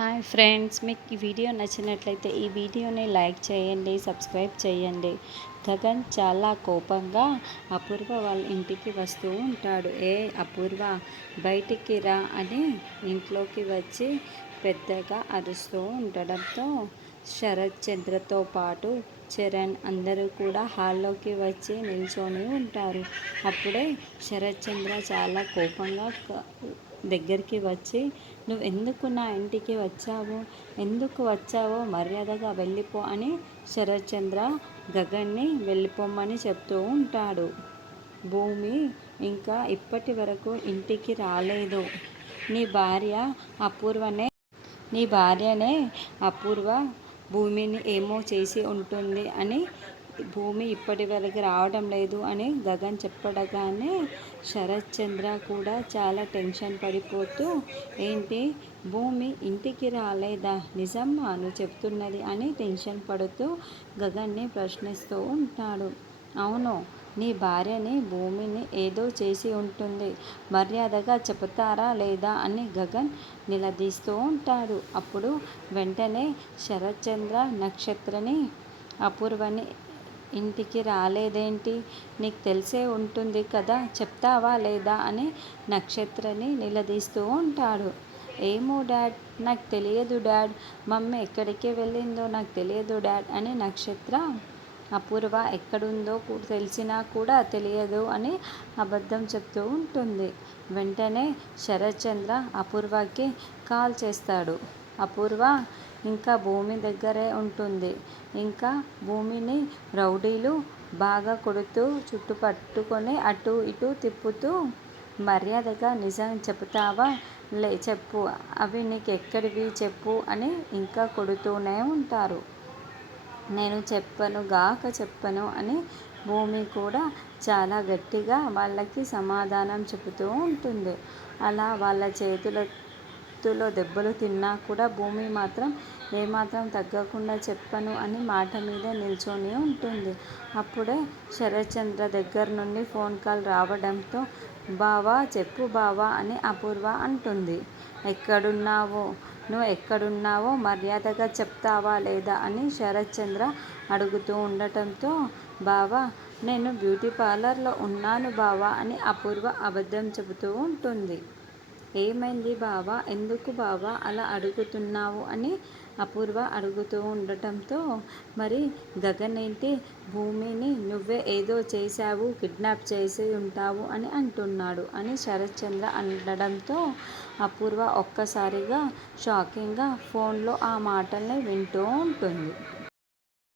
Hi friends, మీకు ఈ video నచ్చినట్లయితే ఈ వీడియోని లైక్ చేయండి, సబ్స్క్రైబ్ చేయండి. గగన్ చాలా కోపంగా అపూర్వ వాళ్ళ ఇంటికి వస్తూ ఉంటాడు. అపూర్వ, బయటికి రా అని ఇంట్లోకి వచ్చి పెద్దగా అరుస్తూ ఉండడంతో శరత్ చంద్రతో పాటు చరణ్ అందరూ కూడా హాల్లోకి వచ్చి నిల్చొని ఉంటారు. అప్పుడే శరత్ చంద్ర చాలా కోపంగా దగ్గరికి వచ్చి, నువ్వు ఎందుకు నా ఇంటికి వచ్చావు, ఎందుకు వచ్చావో మర్యాదగా వెళ్ళిపో అని శరత్ చంద్ర గగన్ని వెళ్ళిపోమ్మని చెప్తూ ఉంటాడు. భూమి ఇంకా ఇప్పటి వరకు ఇంటికి రాలేదు. నీ భార్య నీ భార్యనే అపూర్వ భూమిని ఏమో చేసి ఉంటుంది అని భూమి ఇప్పటి వరకు రావడం లేదు అని గగన్ చెప్పడగానే శరత్ చంద్ర కూడా చాలా టెన్షన్ పడిపోతూ, ఏంటి భూమి ఇంటికి రాలేదా, నిజమ్మా నువ్వు చెప్తున్నది అని టెన్షన్ పడుతూ గగన్ని ప్రశ్నిస్తూ ఉంటాడు. అవును, నీ భార్యని భూమిని ఏదో చేసి ఉంటుంది, మర్యాదగా చెబుతారా లేదా అని గగన్ నిలదీస్తూ ఉంటాడు. అప్పుడు వెంటనే శరత్ చంద్ర నక్షత్రని, అపూర్వని ఇంటికి రాలేదేంటి, నీకు తెలిసే ఉంటుంది కదా, చెప్తావా లేదా అని నక్షత్రని నిలదీస్తూ ఉంటాడు. ఏమో డాడ్, నాకు తెలియదు డాడ్, మమ్మీ ఎక్కడికి వెళ్ళిందో నాకు తెలియదు డాడ్ అని నక్షత్ర అపూర్వ ఎక్కడుందో తెలిసినా కూడా తెలియదు అని అబద్ధం చెప్తూ ఉంటుంది. వెంటనే శరత్ చంద్ర అపూర్వకి కాల్ చేస్తాడు. అపూర్వ ఇంకా భూమి దగ్గరే ఉంటుంది, ఇంకా భూమిని రౌడీలు బాగా కొడుతూ చుట్టుపట్టుకొని అటు ఇటు తిప్పుతూ, మర్యాదగా నిజం చెబుతావా, చెప్పు, అవి నీకు ఎక్కడివి చెప్పు అని ఇంకా కొడుతూనే ఉంటారు. నేను చెప్పను అని భూమి కూడా చాలా గట్టిగా వాళ్ళకి సమాధానం చెబుతూ ఉంటుంది. అలా వాళ్ళ చేతులో దెబ్బలు తిన్నా కూడా భూమి మాత్రం ఏమాత్రం తగ్గకుండా చెప్పను అని మాట మీద నిల్చొని ఉంటుంది. అప్పుడే శరత్ చంద్ర దగ్గర నుండి ఫోన్ కాల్ రావడంతో, బావా చెప్పు బావా అని అపూర్వ అంటుంది. నువ్వు ఎక్కడున్నావో మర్యాదగా చెప్తావా లేదా అని శరత్ చంద్ర అడుగుతూ ఉండటంతో, బావా నేను బ్యూటీ పార్లర్లో ఉన్నాను బావా అని అపూర్వ అబద్ధం చెబుతూ ఉంటుంది. ఏమైంది బావా, ఎందుకు బావా అలా అడుగుతున్నావు అని అపూర్వ అడుగుతూ ఉండటంతో, మరి గగన్ ఏంటి భూమిని నువ్వే ఏదో చేశావు, కిడ్నాప్ చేసి ఉంటావు అని అంటున్నాడు అని శరత్ చంద్ర అనడంతో అపూర్వ ఒక్కసారిగా షాకింగ్గా ఫోన్లో ఆ మాటల్ని వింటూ ఉంటుంది.